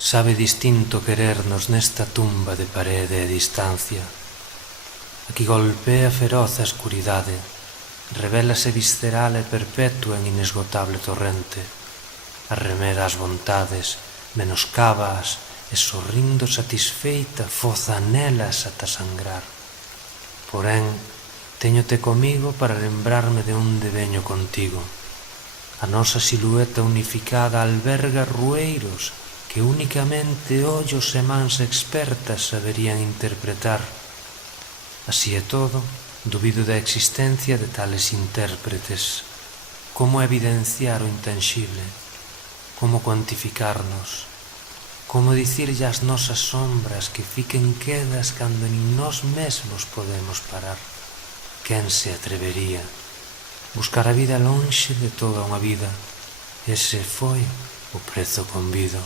Sabe distinto querernos nesta tumba de parede e distancia. Aquí golpea feroz a escuridade, revélase visceral e perpetua en inesgotable torrente. Arremeda as vontades, menoscábaas e sorrindo satisfeita foza nelas ata sangrar. Porén, téñote comigo para lembrarme de onde veño contigo. A nosa silueta unificada alberga rueiros que únicamente ollos e mans expertas saberían interpretar. Así é todo, dubido da existencia de tales intérpretes. Como evidenciar o intanxible? Como cuantificarnos? Como dicirlle ás nosas sombras que fiquen quedas cando nin nós mesmos podemos parar? Quen se atrevería? Buscar a vida lonxe de toda unha vida. Ese foi o prezo convido.